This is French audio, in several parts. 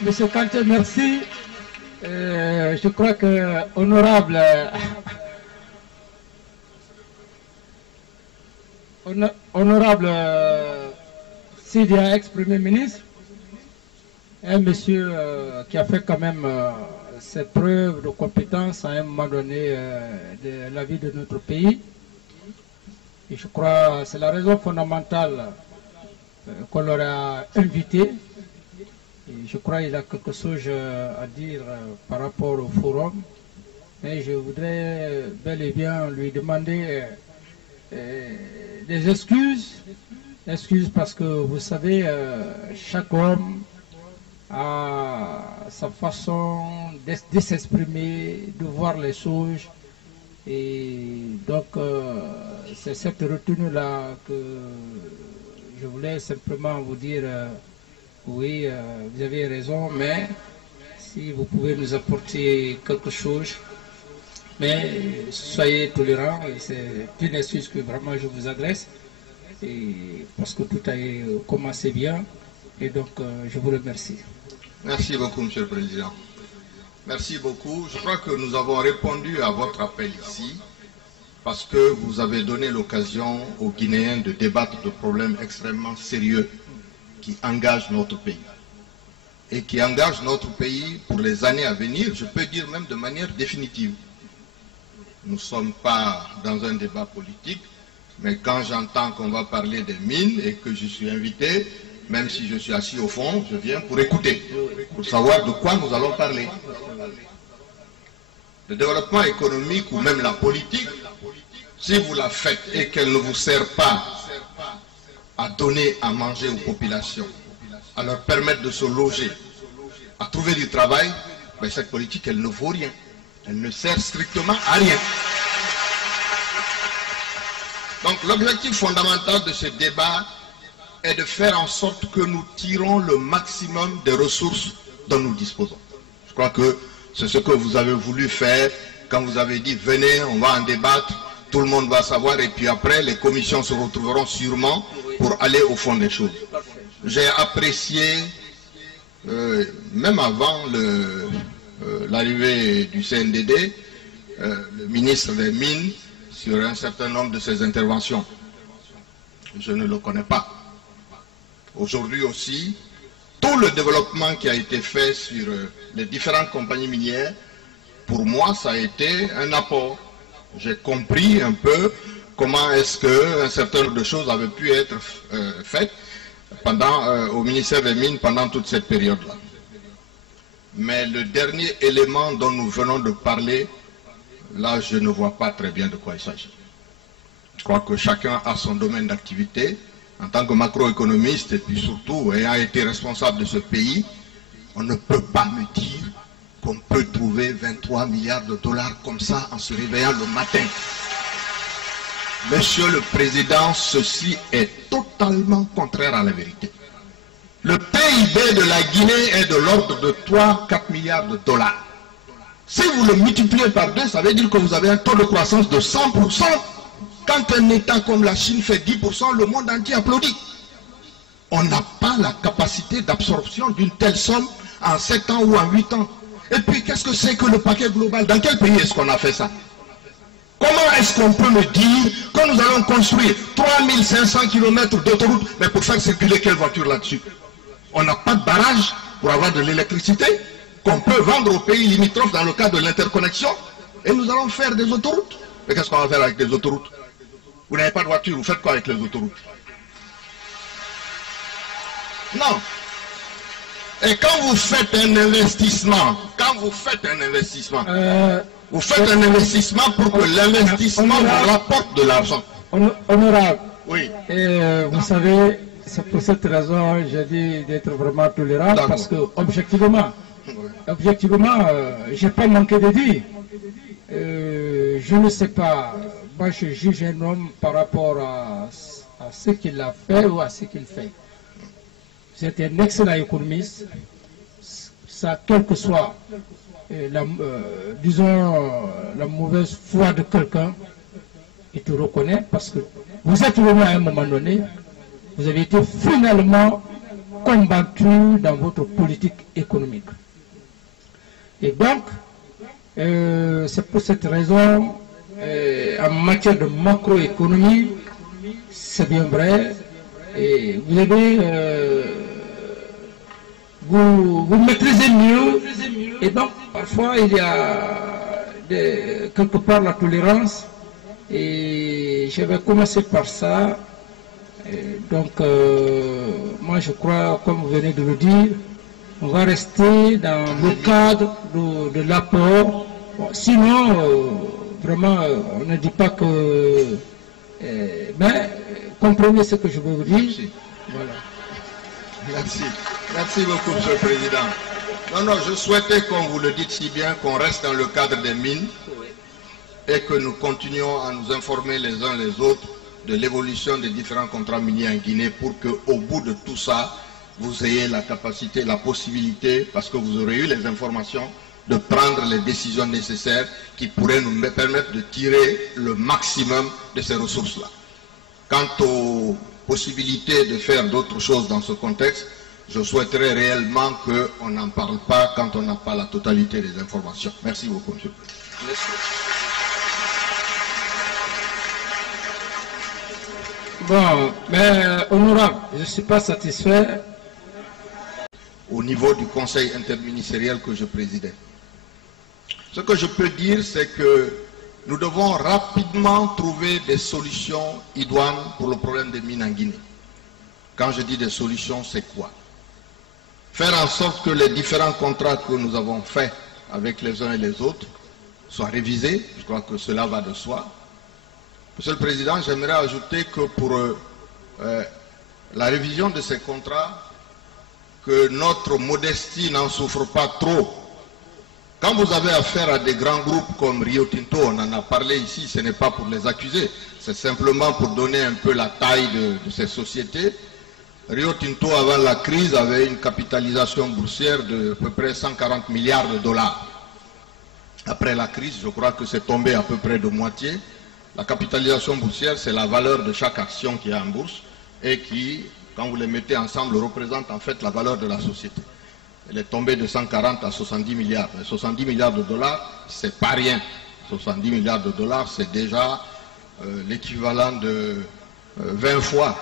Monsieur Kanté, merci. Je crois que honorable Sidia, ex-premier ministre, un monsieur qui a fait quand même ses preuves de compétence à un moment donné de la vie de notre pays. Et je crois que c'est la raison fondamentale qu'on l'aurait invité. Et je crois qu'il a quelque chose à dire par rapport au forum. Mais je voudrais bel et bien lui demander des excuses. Excuses parce que vous savez, chaque homme a sa façon de s'exprimer, de voir les choses. Et donc, c'est cette retenue-là que je voulais simplement vous dire, oui, vous avez raison, mais si vous pouvez nous apporter quelque chose, mais soyez tolérants, c'est une excuse que vraiment je vous adresse, et parce que tout a commencé bien, et donc je vous remercie. Merci beaucoup, Monsieur le Président. Merci beaucoup. Je crois que nous avons répondu à votre appel ici parce que vous avez donné l'occasion aux Guinéens de débattre de problèmes extrêmement sérieux qui engagent notre pays. Et qui engagent notre pays pour les années à venir, je peux dire même de manière définitive. Nous ne sommes pas dans un débat politique, mais quand j'entends qu'on va parler des mines et que je suis invité, même si je suis assis au fond, je viens pour écouter, pour savoir de quoi nous allons parler. Le développement économique ou même la politique, si vous la faites et qu'elle ne vous sert pas à donner à manger aux populations, à leur permettre de se loger, à trouver du travail, ben cette politique, elle ne vaut rien. Elle ne sert strictement à rien. Donc l'objectif fondamental de ce débat est de faire en sorte que nous tirons le maximum des ressources dont nous disposons. Je crois que c'est ce que vous avez voulu faire quand vous avez dit venez, on va en débattre, tout le monde va savoir et puis après les commissions se retrouveront sûrement pour aller au fond des choses. J'ai apprécié, même avant l'arrivée du CNDD, le ministre des Mines sur un certain nombre de ses interventions. Je ne le connais pas. Aujourd'hui aussi, tout le développement qui a été fait sur les différentes compagnies minières, pour moi, ça a été un apport. J'ai compris un peu comment est-ce qu'un certain nombre de choses avaient pu être faites au ministère des Mines pendant toute cette période-là. Mais le dernier élément dont nous venons de parler, là, je ne vois pas très bien de quoi il s'agit. Je crois que chacun a son domaine d'activité. En tant que macroéconomiste et puis surtout ayant été responsable de ce pays, on ne peut pas me dire qu'on peut trouver 23 milliards de dollars comme ça en se réveillant le matin. Monsieur le Président, ceci est totalement contraire à la vérité. Le PIB de la Guinée est de l'ordre de 3-4 milliards de dollars. Si vous le multipliez par 2, ça veut dire que vous avez un taux de croissance de 100%. Quand un État comme la Chine fait 10%, le monde entier applaudit. On n'a pas la capacité d'absorption d'une telle somme en 7 ans ou en 8 ans. Et puis, qu'est-ce que c'est que le paquet global? Dans quel pays est-ce qu'on a fait ça? Comment est-ce qu'on peut me dire que nous allons construire 3500 km d'autoroute, mais pour faire circuler quelle voiture là-dessus? On n'a pas de barrage pour avoir de l'électricité qu'on peut vendre aux pays limitrophes dans le cadre de l'interconnexion, et nous allons faire des autoroutes. Mais qu'est-ce qu'on va faire avec des autoroutes? Vous n'avez pas de voiture, vous faites quoi avec les autoroutes? Non. Et quand vous faites un investissement, vous faites un investissement pour que l'investissement vous rapporte de l'argent. Honorable, oui. Vous savez, c'est pour cette raison j'ai dit d'être vraiment tolérant, parce que objectivement, je n'ai pas manqué de dire. Je ne sais pas, moi je juge un homme par rapport à ce qu'il a fait ou à ce qu'il fait. C'est un excellent économiste, ça, quelle que soit disons, la mauvaise foi de quelqu'un, il te reconnaît parce que vous êtes venu à un moment donné, vous avez été finalement combattu dans votre politique économique. Et donc, c'est pour cette raison, en matière de macroéconomie, c'est bien vrai, et vous avez, vous maîtrisez mieux, et donc parfois il y a quelque part la tolérance, et je vais commencer par ça. Et donc, moi je crois, comme vous venez de le dire, on va rester dans le cadre de l'apport. Bon, sinon, vraiment, on ne dit pas que... mais comprenez ce que je veux vous dire. Merci. Voilà. Merci. Merci beaucoup, Monsieur le Président. Non, non, je souhaitais, comme vous le dites si bien, qu'on reste dans le cadre des mines et que nous continuions à nous informer les uns les autres de l'évolution des différents contrats miniers en Guinée pour qu'au bout de tout ça, vous ayez la capacité, la possibilité, parce que vous aurez eu les informations, de prendre les décisions nécessaires qui pourraient nous permettre de tirer le maximum de ces ressources-là. Quant aux possibilités de faire d'autres choses dans ce contexte, je souhaiterais réellement qu'on n'en parle pas quand on n'a pas la totalité des informations. Merci beaucoup, Monsieur le Président. Bon, mais honorable, je ne suis pas satisfait. Au niveau du conseil interministériel que je présidais. Ce que je peux dire, c'est que nous devons rapidement trouver des solutions idoines pour le problème des mines en Guinée. Quand je dis des solutions, c'est quoi? Faire en sorte que les différents contrats que nous avons faits avec les uns et les autres soient révisés. Je crois que cela va de soi. Monsieur le Président, j'aimerais ajouter que pour la révision de ces contrats, que notre modestie n'en souffre pas trop. Quand vous avez affaire à des grands groupes comme Rio Tinto, on en a parlé ici, ce n'est pas pour les accuser, c'est simplement pour donner un peu la taille de ces sociétés. Rio Tinto, avant la crise, avait une capitalisation boursière de à peu près 140 milliards de dollars. Après la crise, je crois que c'est tombé à peu près de moitié. La capitalisation boursière, c'est la valeur de chaque action qui est en bourse et qui, quand vous les mettez ensemble, représente en fait la valeur de la société. Elle est tombée de 140 à 70 milliards. Mais 70 milliards de dollars, c'est pas rien. 70 milliards de dollars, c'est déjà l'équivalent de 20 fois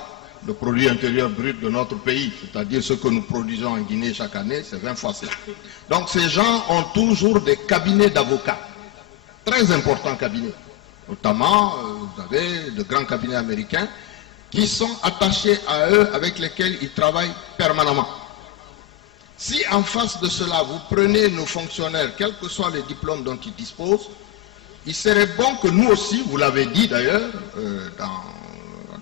le produit intérieur brut de notre pays. C'est-à-dire ce que nous produisons en Guinée chaque année, c'est 20 fois cela. Donc ces gens ont toujours des cabinets d'avocats. Très importants cabinets. Notamment, vous avez de grands cabinets américains qui sont attachés à eux, avec lesquels ils travaillent permanemment. Si en face de cela, vous prenez nos fonctionnaires, quels que soient les diplômes dont ils disposent, il serait bon que nous aussi, vous l'avez dit d'ailleurs,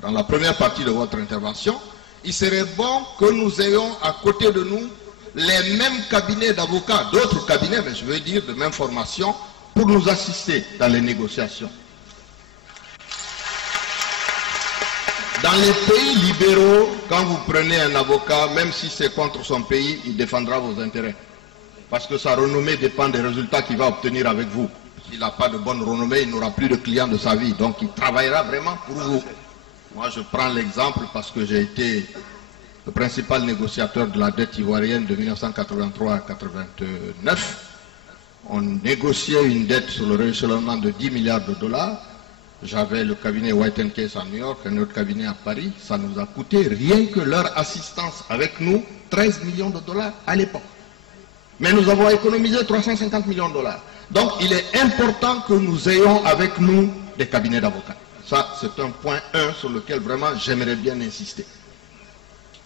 dans la première partie de votre intervention, il serait bon que nous ayons à côté de nous les mêmes cabinets d'avocats, d'autres cabinets, mais je veux dire de même formation, pour nous assister dans les négociations. Dans les pays libéraux, quand vous prenez un avocat, même si c'est contre son pays, il défendra vos intérêts. Parce que sa renommée dépend des résultats qu'il va obtenir avec vous. S'il n'a pas de bonne renommée, il n'aura plus de clients de sa vie. Donc il travaillera vraiment pour vous. Moi, je prends l'exemple parce que j'ai été le principal négociateur de la dette ivoirienne de 1983 à 1989. On négociait une dette sur le rééchelonnement de 10 milliards de dollars. J'avais le cabinet White & Case à New York, un autre cabinet à Paris. Ça nous a coûté, rien que leur assistance avec nous, 13 millions de dollars à l'époque. Mais nous avons économisé 350 millions de dollars. Donc il est important que nous ayons avec nous des cabinets d'avocats. Ça, c'est un point 1 sur lequel vraiment j'aimerais bien insister.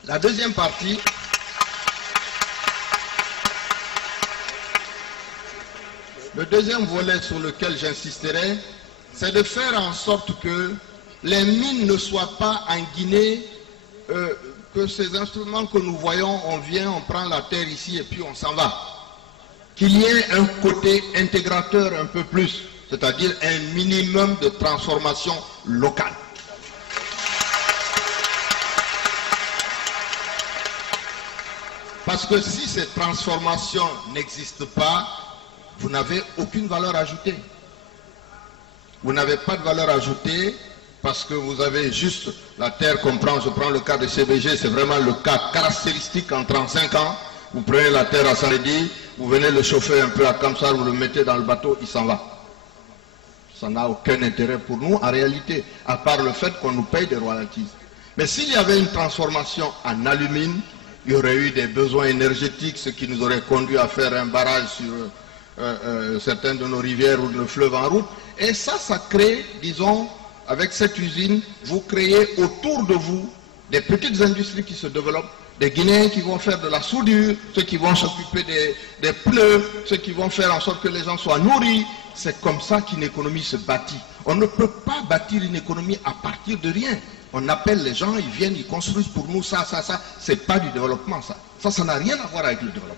La deuxième partie, le deuxième volet sur lequel j'insisterai, c'est de faire en sorte que les mines ne soient pas en Guinée, que ces instruments que nous voyons, on vient, on prend la terre ici et puis on s'en va. Qu'il y ait un côté intégrateur un peu plus, c'est-à-dire un minimum de transformation locale. Parce que si cette transformation n'existe pas, vous n'avez aucune valeur ajoutée. Vous n'avez pas de valeur ajoutée parce que vous avez juste la terre qu'on prend, je prends le cas de CBG, c'est vraiment le cas caractéristique en 35 ans. Vous prenez la terre à Sanedi, vous venez le chauffer un peu à Kamsar, vous le mettez dans le bateau, il s'en va. Ça n'a aucun intérêt pour nous en réalité, à part le fait qu'on nous paye des royalties. Mais s'il y avait une transformation en alumine, il y aurait eu des besoins énergétiques, ce qui nous aurait conduit à faire un barrage sur certaines de nos rivières ou de fleuves en route. Et ça crée, disons, avec cette usine, vous créez autour de vous des petites industries qui se développent, des Guinéens qui vont faire de la soudure, ceux qui vont s'occuper des pneus, ceux qui vont faire en sorte que les gens soient nourris. C'est comme ça qu'une économie se bâtit. On ne peut pas bâtir une économie à partir de rien. On appelle les gens, ils viennent, ils construisent pour nous ça. C'est pas du développement, ça. Ça n'a rien à voir avec le développement.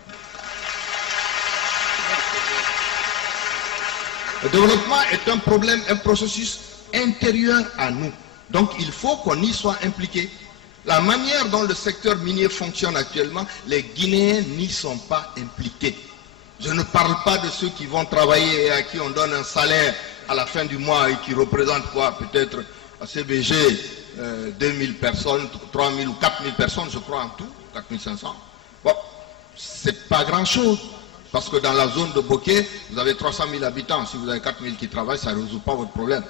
Le développement est un problème, un processus intérieur à nous. Donc il faut qu'on y soit impliqué. La manière dont le secteur minier fonctionne actuellement, les Guinéens n'y sont pas impliqués. Je ne parle pas de ceux qui vont travailler et à qui on donne un salaire à la fin du mois et qui représentent quoi, peut-être à CBG 2000 personnes, 3000 ou 4000 personnes, je crois en tout, 4500. Bon, c'est pas grand-chose. Parce que dans la zone de Bokeh, vous avez 300 000 habitants. Si vous avez 4000 qui travaillent, ça ne résout pas votre problème.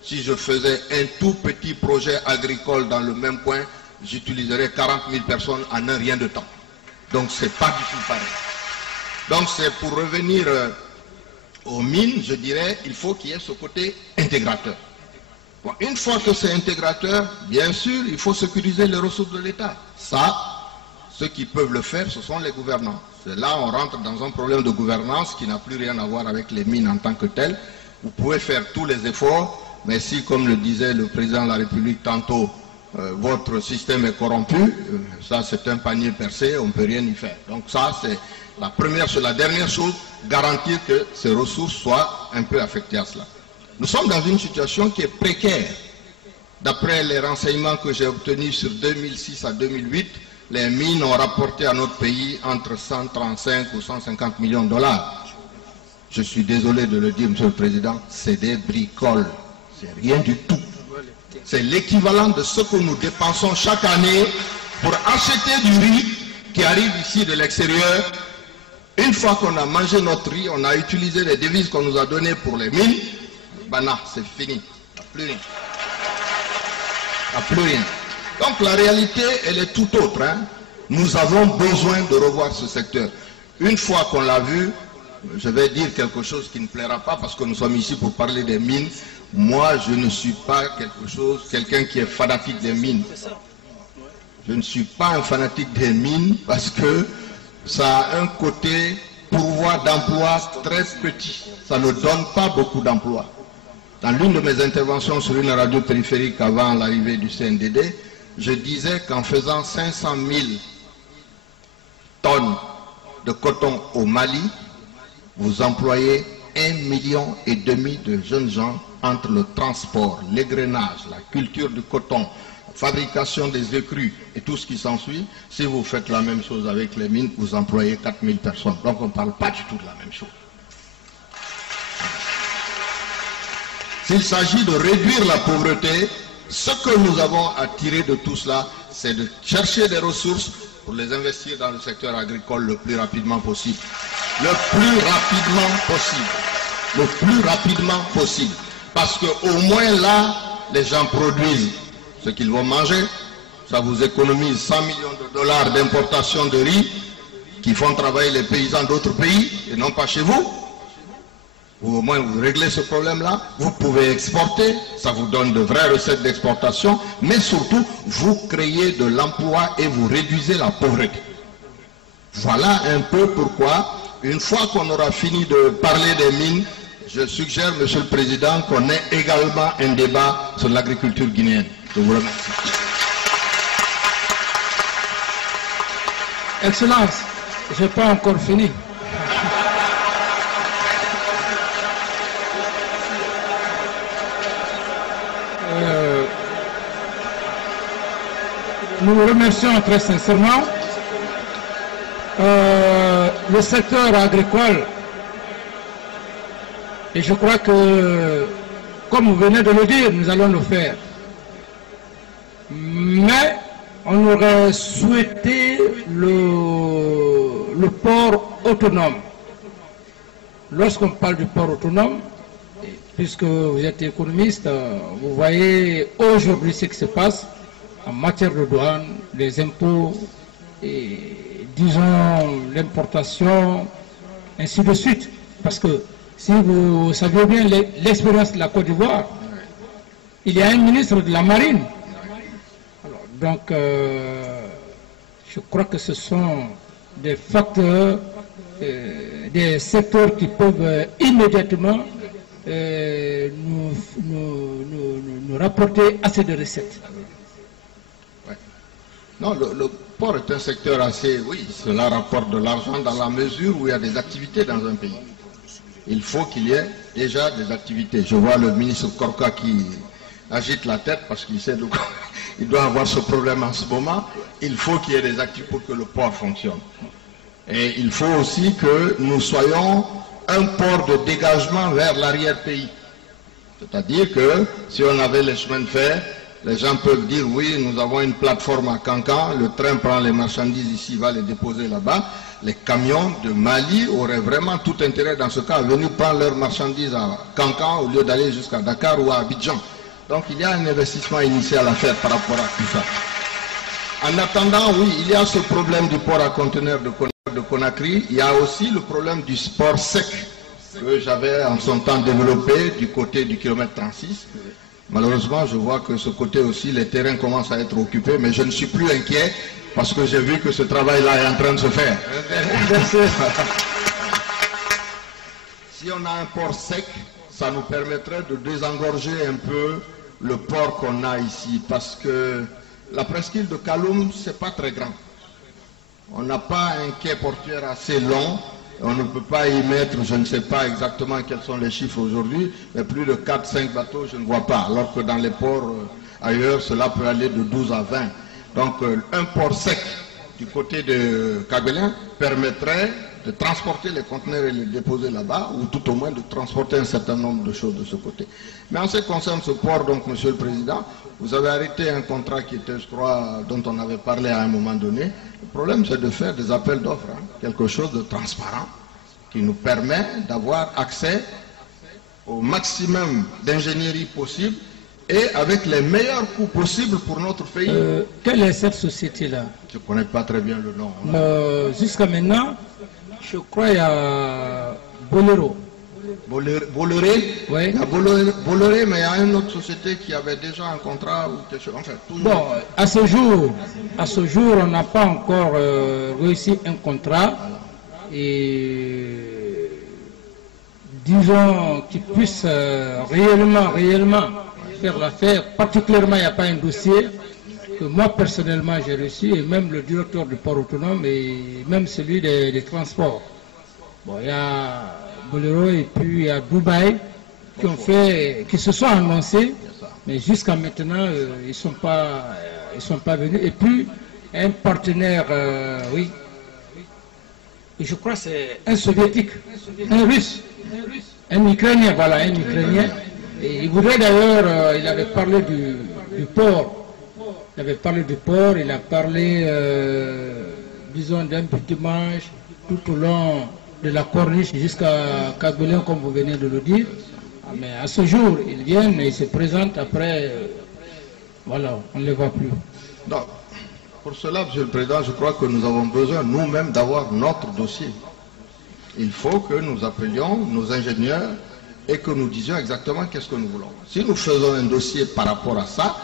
Si je faisais un tout petit projet agricole dans le même coin, j'utiliserais 40 000 personnes en un rien de temps. Donc c'est pas du tout pareil. Donc c'est pour revenir aux mines, je dirais, il faut qu'il y ait ce côté intégrateur. Bon, une fois que c'est intégrateur, bien sûr, il faut sécuriser les ressources de l'État. Ça, ceux qui peuvent le faire, ce sont les gouvernants. Là, on rentre dans un problème de gouvernance qui n'a plus rien à voir avec les mines en tant que telles. Vous pouvez faire tous les efforts, mais si, comme le disait le président de la République tantôt, votre système est corrompu, ça c'est un panier percé, on ne peut rien y faire. Donc ça, c'est la première chose. La dernière chose, garantir que ces ressources soient un peu affectées à cela. Nous sommes dans une situation qui est précaire. D'après les renseignements que j'ai obtenus sur 2006 à 2008, les mines ont rapporté à notre pays entre 135 ou 150 millions de dollars. Je suis désolé de le dire, Monsieur le Président, c'est des bricoles. C'est rien du tout. C'est l'équivalent de ce que nous dépensons chaque année pour acheter du riz qui arrive ici de l'extérieur. Une fois qu'on a mangé notre riz, on a utilisé les devises qu'on nous a données pour les mines, ben non, c'est fini. Il n'y a plus rien. Il n'y a plus rien. Donc la réalité, elle est tout autre. Hein. Nous avons besoin de revoir ce secteur. Une fois qu'on l'a vu, je vais dire quelque chose qui ne plaira pas parce que nous sommes ici pour parler des mines. Moi, je ne suis pas quelqu'un qui est fanatique des mines. Je ne suis pas un fanatique des mines parce que ça a un côté pourvoi d'emploi très petit. Ça ne donne pas beaucoup d'emplois. Dans l'une de mes interventions sur une radio périphérique avant l'arrivée du CNDD, je disais qu'en faisant 500 000 tonnes de coton au Mali, vous employez 1,5 million de jeunes gens entre le transport, l'égrainage, la culture du coton, la fabrication des écrus et tout ce qui s'ensuit. Si vous faites la même chose avec les mines, vous employez 4000 personnes. Donc on ne parle pas du tout de la même chose. S'il s'agit de réduire la pauvreté, ce que nous avons à tirer de tout cela, c'est de chercher des ressources pour les investir dans le secteur agricole le plus rapidement possible. Le plus rapidement possible. Le plus rapidement possible. Parce qu'au moins là, les gens produisent ce qu'ils vont manger. Ça vous économise 100 millions de dollars d'importation de riz qui font travailler les paysans d'autres pays et non pas chez vous. Ou au moins vous réglez ce problème-là, vous pouvez exporter, ça vous donne de vraies recettes d'exportation, mais surtout, vous créez de l'emploi et vous réduisez la pauvreté. Voilà un peu pourquoi, une fois qu'on aura fini de parler des mines, je suggère, Monsieur le Président, qu'on ait également un débat sur l'agriculture guinéenne. Je vous remercie. Excellence, je n'ai pas encore fini. Nous vous remercions très sincèrement. Le secteur agricole, et je crois que, comme vous venez de le dire, nous allons le faire. Mais on aurait souhaité le port autonome. Lorsqu'on parle du port autonome, puisque vous êtes économiste, vous voyez aujourd'hui ce qui se passe en matière de douane, les impôts, et disons l'importation, ainsi de suite. Parce que si vous saviez bien l'expérience de la Côte d'Ivoire, il y a un ministre de la Marine. Alors, donc, je crois que ce sont des facteurs, des secteurs qui peuvent immédiatement nous rapporter assez de recettes. Ouais. Non, le port est un secteur assez, oui, cela rapporte de l'argent dans la mesure où il y a des activités dans un pays. Il faut qu'il y ait déjà des activités. Je vois le ministre Korka qui agite la tête parce qu'il sait qu'il doit avoir ce problème en ce moment. Il faut qu'il y ait des activités pour que le port fonctionne. Et il faut aussi que nous soyons un port de dégagement vers l'arrière-pays. C'est-à-dire que si on avait les chemins de fer, les gens peuvent dire oui, nous avons une plateforme à Cancan, le train prend les marchandises ici, va les déposer là-bas. Les camions de Mali auraient vraiment tout intérêt dans ce cas à venir prendre leurs marchandises à Cancan au lieu d'aller jusqu'à Dakar ou à Abidjan. Donc il y a un investissement initial à faire par rapport à tout ça. En attendant, oui, il y a ce problème du port à conteneurs de Conakry. Il y a aussi le problème du port sec que j'avais en son temps développé du côté du kilomètre 36. Malheureusement, je vois que ce côté aussi, les terrains commencent à être occupés, mais je ne suis plus inquiet parce que j'ai vu que ce travail-là est en train de se faire. Si on a un port sec, ça nous permettrait de désengorger un peu le port qu'on a ici, parce que la presqu'île de Kaloum, c'est pas très grand. On n'a pas un quai portuaire assez long. On ne peut pas y mettre, je ne sais pas exactement quels sont les chiffres aujourd'hui, mais plus de 4-5 bateaux, je ne vois pas. Alors que dans les ports ailleurs, cela peut aller de 12 à 20. Donc un port sec du côté de Kabelin permettrait de transporter les conteneurs et les déposer là-bas, ou tout au moins de transporter un certain nombre de choses de ce côté. Mais en ce qui concerne ce port, donc, Monsieur le Président, vous avez arrêté un contrat qui était, je crois, dont on avait parlé à un moment donné. Le problème, c'est de faire des appels d'offres, hein, quelque chose de transparent, qui nous permet d'avoir accès au maximum d'ingénierie possible et avec les meilleurs coûts possibles pour notre pays. Quelle est cette société-là? Je ne connais pas très bien le nom. Jusqu'à maintenant, je crois qu'il y a Bolero. Bolloré, oui. Il y a Bolloré, mais il y a une autre société qui avait déjà un contrat ou quelque chose. Enfin, bon, à ce jour, on n'a pas encore réussi un contrat et disons qu'il puisse réellement faire l'affaire. Particulièrement, il n'y a pas un dossier que moi personnellement j'ai reçu, et même le directeur du port autonome et même celui des transports. Bon, il y a Bolero et puis il y a Dubaï qui se sont annoncés, mais jusqu'à maintenant ils sont pas venus. Et puis un partenaire, oui, et je crois que c'est un soviétique, un russe, un ukrainien, voilà, un ukrainien. Et il voudrait d'ailleurs, il avait parlé du port. Il avait parlé du port, il a parlé, disons, d'un petit manche tout au long de la corniche jusqu'à Kabelin, comme vous venez de le dire. Mais à ce jour, ils viennent et ils se présentent, après, voilà, on ne les voit plus. Non. Pour cela, Monsieur le Président, je crois que nous avons besoin nous-mêmes d'avoir notre dossier. Il faut que nous appelions nos ingénieurs et que nous disions exactement qu'est-ce que nous voulons. Si nous faisons un dossier par rapport à ça,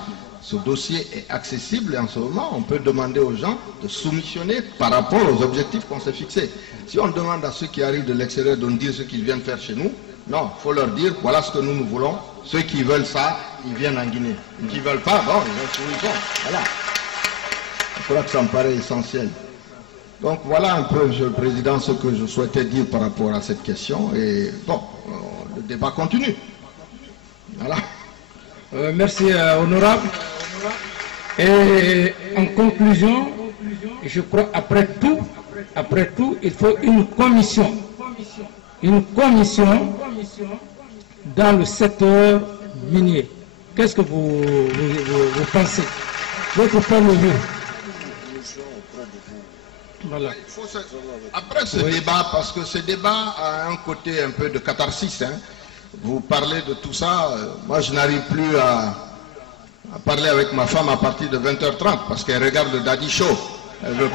ce dossier est accessible et en ce moment, on peut demander aux gens de soumissionner par rapport aux objectifs qu'on s'est fixés. Si on demande à ceux qui arrivent de l'extérieur de nous dire ce qu'ils viennent faire chez nous, non, il faut leur dire, voilà ce que nous voulons. Ceux qui veulent ça, ils viennent en Guinée. Ceux qui ne veulent pas, bon, ils vont sur le fond. Voilà. Je crois que ça me paraît essentiel. Donc voilà un peu, Monsieur le Président, ce que je souhaitais dire par rapport à cette question. Et bon, le débat continue. Voilà. Merci, honorable. Et en conclusion, je crois après tout, il faut une commission dans le secteur minier. Qu'est-ce que vous pensez? votre point de vue. Voilà. Après ce débat, parce que ce débat a un côté un peu de catharsis, hein. Vous parlez de tout ça, moi je n'arrive plus à parler avec ma femme à partir de 20h30 parce qu'elle regarde le Daddy Show. Elle ne veut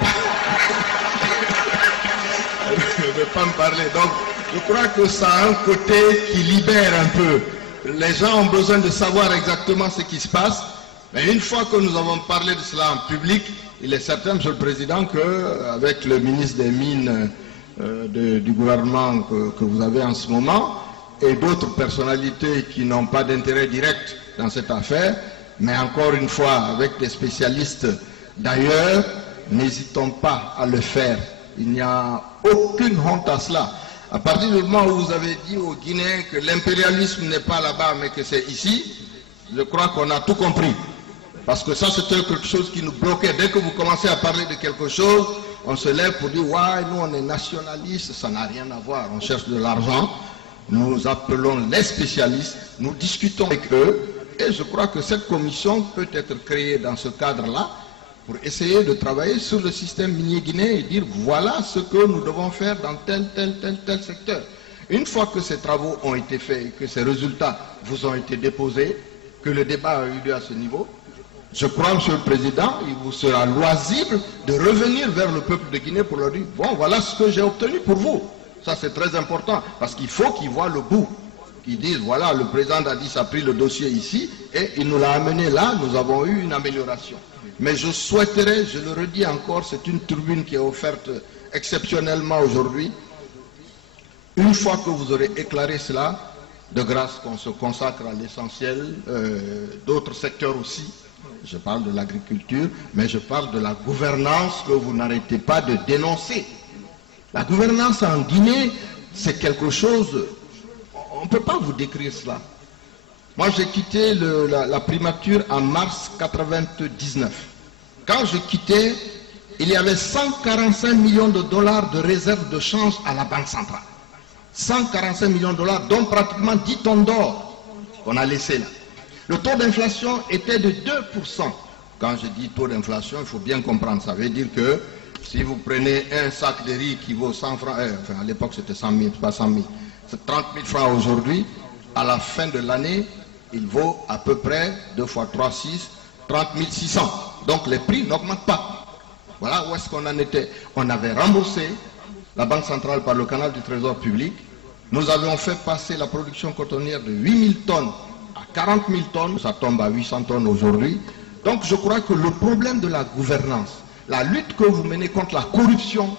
pas me parler. Donc je crois que ça a un côté qui libère un peu. Les gens ont besoin de savoir exactement ce qui se passe. Mais une fois que nous avons parlé de cela en public, il est certain, Monsieur le Président, qu'avec le ministre des Mines du gouvernement que vous avez en ce moment, et d'autres personnalités qui n'ont pas d'intérêt direct dans cette affaire, mais encore une fois, avec des spécialistes d'ailleurs, n'hésitons pas à le faire. Il n'y a aucune honte à cela. À partir du moment où vous avez dit aux Guinéens que l'impérialisme n'est pas là-bas, mais que c'est ici, je crois qu'on a tout compris. Parce que ça, c'était quelque chose qui nous bloquait. Dès que vous commencez à parler de quelque chose, on se lève pour dire « Ouais, nous, on est nationalistes, ça n'a rien à voir, on cherche de l'argent. » Nous appelons les spécialistes, nous discutons avec eux, et je crois que cette commission peut être créée dans ce cadre-là pour essayer de travailler sur le système minier guinéen et dire « Voilà ce que nous devons faire dans tel secteur. » Une fois que ces travaux ont été faits et que ces résultats vous ont été déposés, que le débat a eu lieu à ce niveau, je crois, Monsieur le Président, il vous sera loisible de revenir vers le peuple de Guinée pour leur dire « Bon, voilà ce que j'ai obtenu pour vous. » Ça, c'est très important, parce qu'il faut qu'ils voient le bout. Qu'ils disent « Voilà, le président Dadis a pris le dossier ici et il nous l'a amené là, nous avons eu une amélioration. » Mais je souhaiterais, je le redis encore, c'est une tribune qui est offerte exceptionnellement aujourd'hui. Une fois que vous aurez éclairé cela, de grâce qu'on se consacre à l'essentiel, d'autres secteurs aussi. Je parle de l'agriculture, mais je parle de la gouvernance que vous n'arrêtez pas de dénoncer. La gouvernance en Guinée, c'est quelque chose, on ne peut pas vous décrire cela. Moi, j'ai quitté la primature en mars 1999. Quand je quittais, il y avait 145 millions de dollars de réserves de change à la Banque centrale. 145 millions de dollars, dont pratiquement 10 tonnes d'or qu'on a laissé là. Le taux d'inflation était de 2%. Quand je dis taux d'inflation, il faut bien comprendre. Ça veut dire que si vous prenez un sac de riz qui vaut 100 francs, enfin à l'époque c'était 100 000, pas 100 000, c'est 30 000 francs aujourd'hui, à la fin de l'année, il vaut à peu près 2 fois 3, 6, 30 600. Donc les prix n'augmentent pas. Voilà où est-ce qu'on en était. On avait remboursé la Banque centrale par le canal du Trésor public. Nous avions fait passer la production cotonnière de 8 000 tonnes à 40 000 tonnes. Ça tombe à 800 tonnes aujourd'hui. Donc je crois que le problème de la gouvernance, la lutte que vous menez contre la corruption,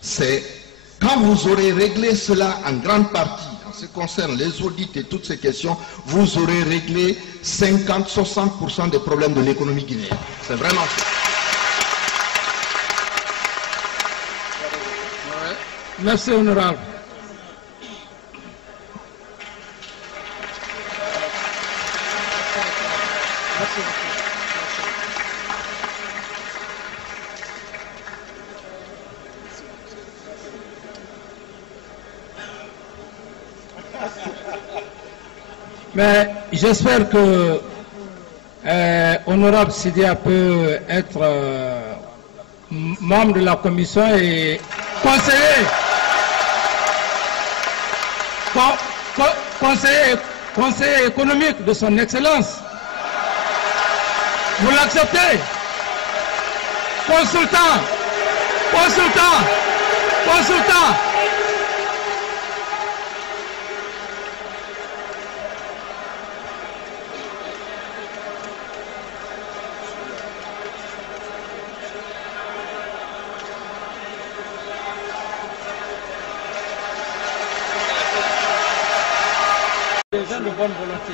c'est quand vous aurez réglé cela en grande partie, en ce qui concerne les audits et toutes ces questions, vous aurez réglé 50-60% des problèmes de l'économie guinéenne. C'est vraiment ça. Merci, honorable. Mais j'espère que honorable Sidia peut être membre de la commission et conseiller économique de son excellence. Vous l'acceptez? Consultant. Des gens de bonne volonté.